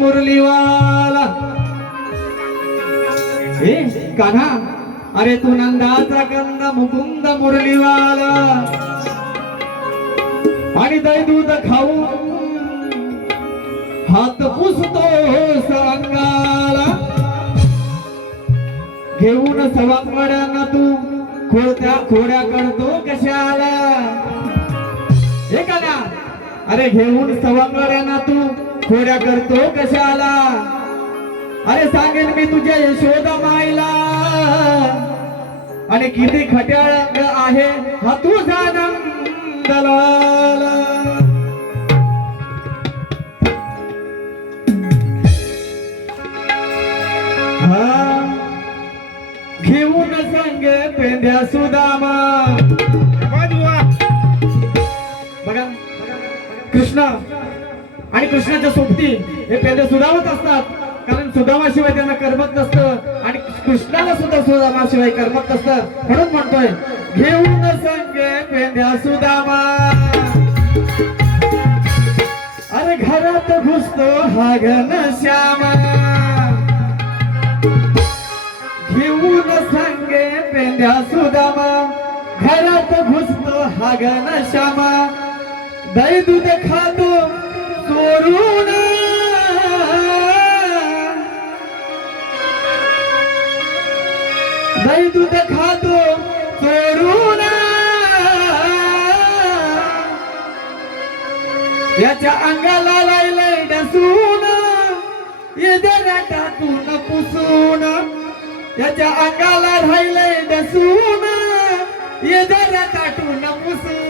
मुरलीवाला. ए कान्हा अरे तू नंदाचा कंद मुकुंद मुरलीवाला. आणि दही दूध खाऊ हात पुसतो हो अंगाला घेऊन सवांगड्यांना तू खोड्या खोड्या करतो कशाला? हे का ना अरे घेऊन सवंगड्यांना तू खोड्या करतो कशाला? अरे सांगेन मी तुझ्या यशोदा माईला. आणि किती खट्याळ आहे हा तुझा नंदलाला हा. घेऊन संगे पेंड्या सुदामा. बघा. कृष्ण आणि कृष्णाच्या सोबती हे पेंडे सुधावत असतात. कारण सुदामाशिवाय त्यांना करमत नसतं. आणि कृष्णाला सुद्धा सुदामाशिवाय करमत नसतं. म्हणून म्हणतोय घेऊन संगे सुदामा. अरे घरात घुसतो हा घन श्यामा. घेऊन संगे पेंद्या सुदामा. घरात घुसतो हा घन श्यामा. दही दूध खातो चोरून दही दूध खातो चोरून। याच्या अंगाला लायलंय डसून। टाकून पुसून। याच्या अंगाला राहिलंय डसून। येदर टाटून पुसून।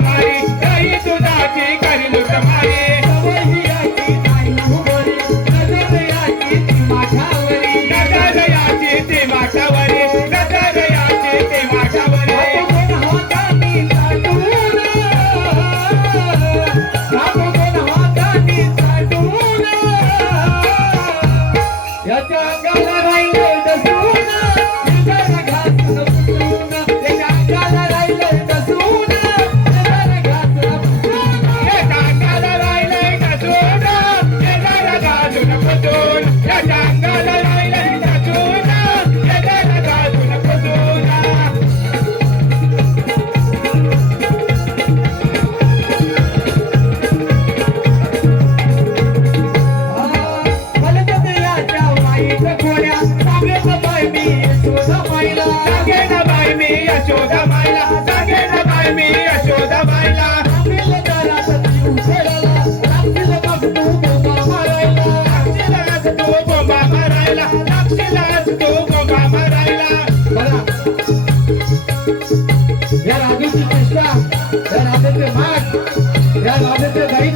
vai. या राधेची चेष्टा या राधेचे माठ या राधेचे गाई